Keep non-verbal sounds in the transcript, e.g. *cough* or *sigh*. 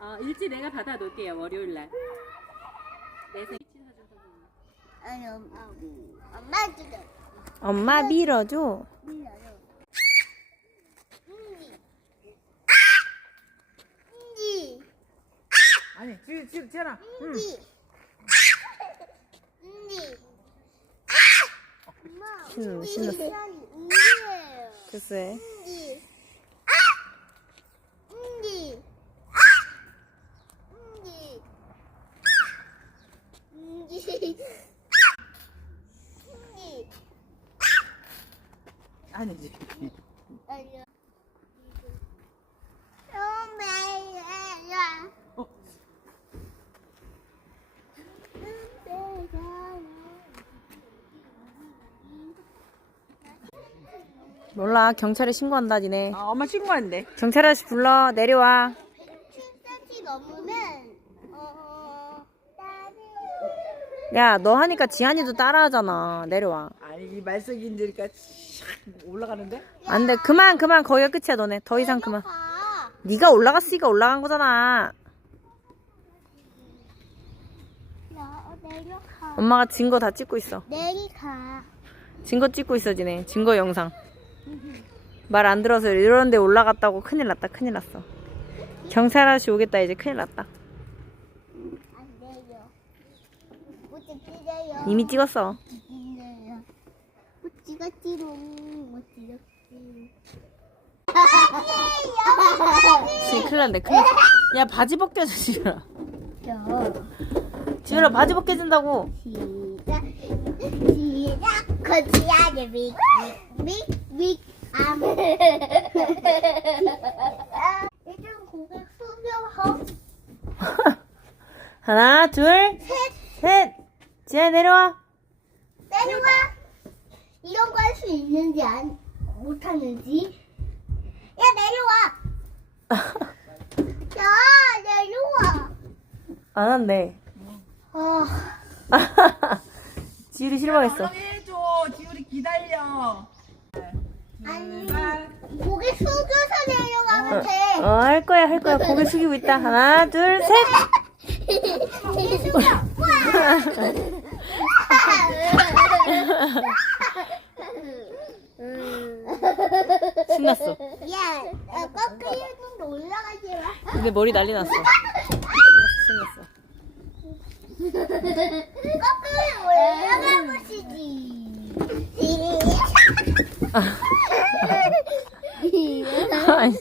어, 일지 내가 받아 놓을게요 월요일 날. 내 생일 사준 선생님. 아니 엄마 엄마 주래 엄마 밀어줘. 밀어요 인지 아니, 지, 지, 지연아. 응. 인지 인지 엄마 신났어, 인지 신났어. 인지예요 글쎄. 인지 인지 인지 인지 인지 아니지. 어. 몰라. 경찰에 신고한다, 니네. 아, 엄마 신고한대. 경찰 아저씨 불러. 내려와. 7cm 넘으면 어 나는 야, 너 하니까 지한이도 따라하잖아. 내려와. 아니, 이 말썽인들니까 샥 올라가는데? 안 돼. 그만, 그만. 거기가 끝이야, 너네. 더 이상 그만. 내려가. 네가 올라갔으니까 올라간 거잖아. 내려가. 엄마가 증거 다 찍고 있어. 내리가. 증거 찍고 있어, 지네. 증거 영상. *laughs* 말 안 들어서 이런 데 올라갔다고 큰일 났다, 큰일 났어. 경찰 아저씨 오겠다, 이제 큰일 났다. 안 돼요. 못 찍어요. 이미 찍었어. 못 찍었지롱. 못 찍었지. 지금 큰일 났네, 큰일 났어. 야, 바지 벗겨줘, 지율아. 지율아, 바지 벗겨진다고. 시작 시작 거치야게 빅빅빅 암 일단 고개 숙여 하나, 둘, 셋. 지아 내려와. 내려와 수 있는지 안 못하는지 야 내려와 *laughs* 야 내려와 안 한대. 아 *laughs* 지율이 실망했어. 얼른 해줘. 지우리 기다려. 아니 고개 숙여서 내려가면 돼 어, 할 거야, 할 거야. 고개 숙이고 있다. 하나, 둘, 셋. *laughs* 신났어. 야, 어, 꺾이는 올라가지 마. 근데 머리 난리 났어. 아! 신났어. 꺾으면 올라가 보시지. 아. 아. 아이씨.